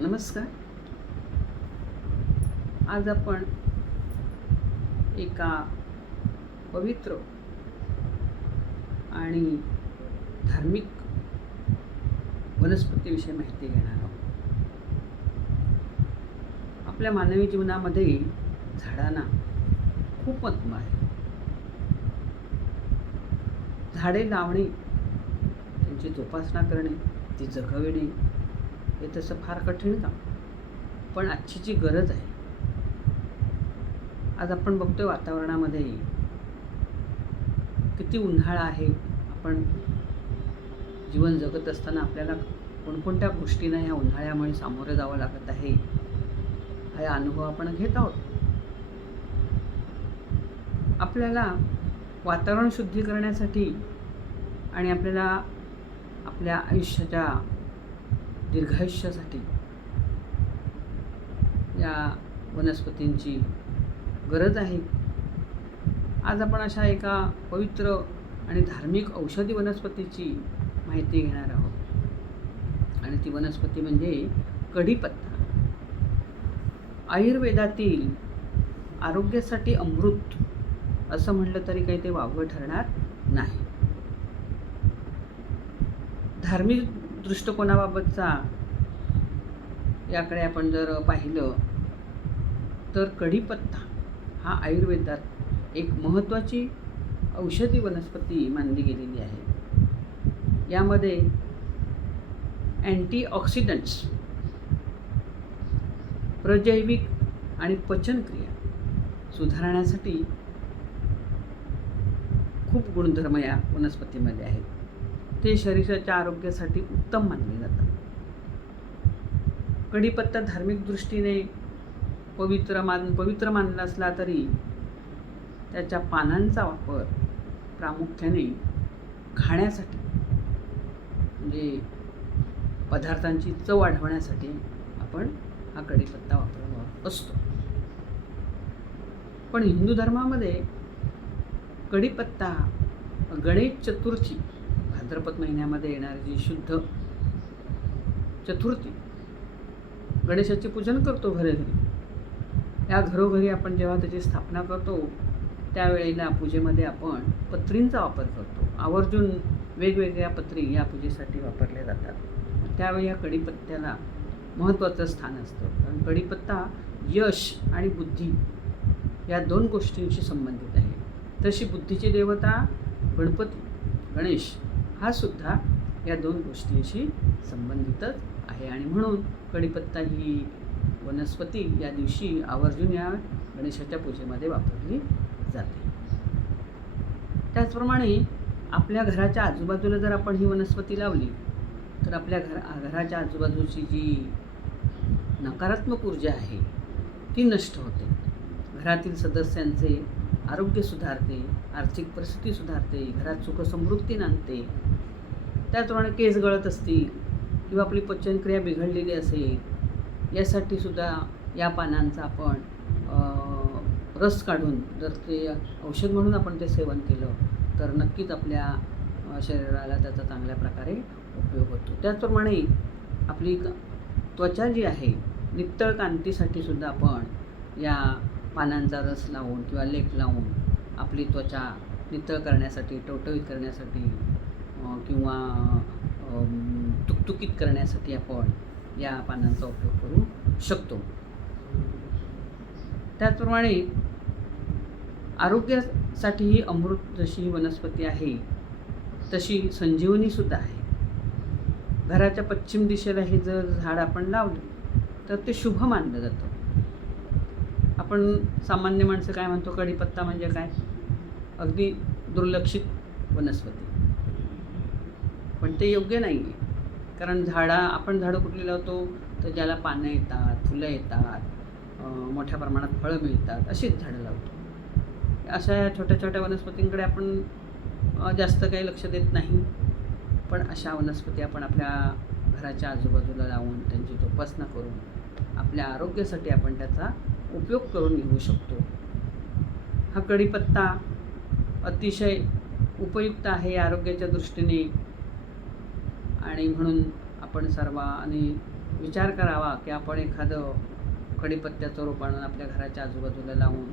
नमस्कार. आज आपण एका पवित्र आणि धार्मिक वनस्पतीविषयी माहिती घेणार आहोत. आपल्या मानवी जीवनामध्ये झाडांना खूप महत्त्व आहे. झाडे लावणे, त्यांची जोपासना करणे, ती जगविणे हे तसं फार कठीण काम, पण आजची जी गरज आहे. आज आपण बघतोय वातावरणामध्ये किती उन्हाळा आहे. आपण जीवन जगत असताना आपल्याला कोणकोणत्या गोष्टींना ह्या उन्हाळ्यामुळे सामोरे जावं लागत आहे, हा अनुभव आपण घेत आहोत. आपल्याला वातावरण शुद्धी करण्यासाठी आणि आपल्याला आपल्या आयुष्याच्या दीर्घायुष्यासाठी या वनस्पतींची गरज आहे. आज आपण अशा एका पवित्र आणि धार्मिक औषधी वनस्पतीची माहिती घेणार आहोत, आणि ती वनस्पती म्हणजे कढीपत्ता. आयुर्वेदातील आरोग्यासाठी अमृत असं म्हटलं तरी काही ते वावगं ठरणार नाही. धार्मिक दृष्टिकोनाबाबतचा याकडे आपण जर पाहिलं तर कढीपत्ता हा आयुर्वेदात एक महत्त्वाची औषधी वनस्पती मानली गेलेली आहे. यामध्ये अँटीऑक्सिडंट्स, प्रजैविक आणि पचनक्रिया सुधारण्यासाठी खूप गुणधर्म या वनस्पतीमध्ये आहेत. ते शरीराच्या आरोग्यासाठी उत्तम मानले जातात. कढीपत्ता धार्मिक दृष्टीने पवित्र मानला असला तरी त्याच्या पानांचा वापर प्रामुख्याने खाण्यासाठी, म्हणजे पदार्थांची चव वाढवण्यासाठी आपण हा कढीपत्ता वापरत असतो. पण हिंदू धर्मामध्ये कढीपत्ता गणेश चतुर्थी, भाद्रपद महिन्यामध्ये येणारी जी शुद्ध चतुर्थी, गणेशाचे पूजन करतो घरोघरी. या घरोघरी आपण जेव्हा त्याची स्थापना करतो त्यावेळेला पूजेमध्ये आपण पत्रींचा वापर करतो. आवर्जून वेगवेगळ्या पत्री या पूजेसाठी वापरल्या जातात. त्यावेळी या कढीपत्त्याला महत्त्वाचं स्थान असतं, कारण कढीपत्ता यश आणि बुद्धी या दोन गोष्टींशी संबंधित आहे. तशी बुद्धीची देवता गणपती, गणेश हा सुद्धा या दोन गोष्टींशी संबंधितच आहे, आणि म्हणून कढीपत्ता ही वनस्पती या दिवशी आवर्जून या गणेशाच्या पूजेमध्ये वापरली जाते. त्याचप्रमाणे आपल्या घराच्या आजूबाजूला जर आपण ही वनस्पती लावली तर आपल्या घराच्या आजूबाजूची जी नकारात्मक ऊर्जा आहे ती नष्ट होते. घरातील सदस्यांचे आरोग्य सुधारते, आर्थिक परिस्थिती सुधारते, घरात सुखसमृद्धी नांदते. त्याचप्रमाणे केस गळत असतील किंवा आपली पचनक्रिया बिघडलेली असेल, यासाठी सुद्धा या पानांचा आपण रस काढून जर ते औषध म्हणून आपण ते सेवन केलं तर नक्कीच आपल्या शरीराला त्याचा चांगल्या प्रकारे उपयोग होतो. त्याचप्रमाणे आपली त्वचा जी आहे नितळ कांतीसाठी सुद्धा आपण या पानांचा रस लावून किंवा लेप लावून आपली त्वचा नितळ करण्यासाठी, टवटवीत करण्यासाठी किंवा तुकतुकीत करण्यासाठी आपण या पानांचा उपयोग करू शकतो. त्याचप्रमाणे आरोग्यासाठी ही अमृत जशी ही वनस्पती आहे तशी संजीवनीसुद्धा आहे. घराच्या पश्चिम दिशेला हे जर झाड आपण लावलं तर ते शुभ मानलं जातं. आपण सामान्य माणसं काय म्हणतो, कढीपत्ता म्हणजे काय, अगदी दुर्लक्षित वनस्पती. पण ते योग्य नाही आहे, कारण आपण झाडं कुठली लावतो तर ज्याला पानं येतात, फुलं येतात, मोठ्या प्रमाणात फळं मिळतात अशीच झाडं लावतो. अशा छोट्या छोट्या वनस्पतींकडे आपण जास्त काही लक्ष देत नाही. पण अशा वनस्पती आपण आपल्या घराच्या आजूबाजूला लावून त्यांची जोपासना करून आपल्या आरोग्यासाठी आपण त्याचा उपयोग करून घेऊ शकतो. हा कढीपत्ता अतिशय उपयुक्त आहे आरोग्याच्या दृष्टीने, आणि म्हणून आपण सर्वांनी विचार करावा की आपण एखादं कढीपत्त्याचं रोप आणून आपल्या घराच्या आजूबाजूला लावून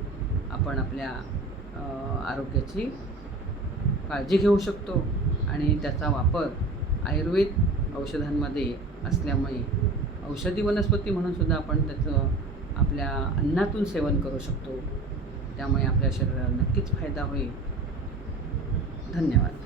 आपण आपल्या आरोग्याची काळजी घेऊ शकतो आणि त्याचा वापर आयुर्वेद औषधांमध्ये असल्यामुळे औषधी वनस्पती म्हणून सुद्धा आपण त्याचं आपल्या अन्नातून सेवन करू शकतो. त्यामुळे आपल्या शरीराला नक्कीच फायदा होईल. धन्यवाद.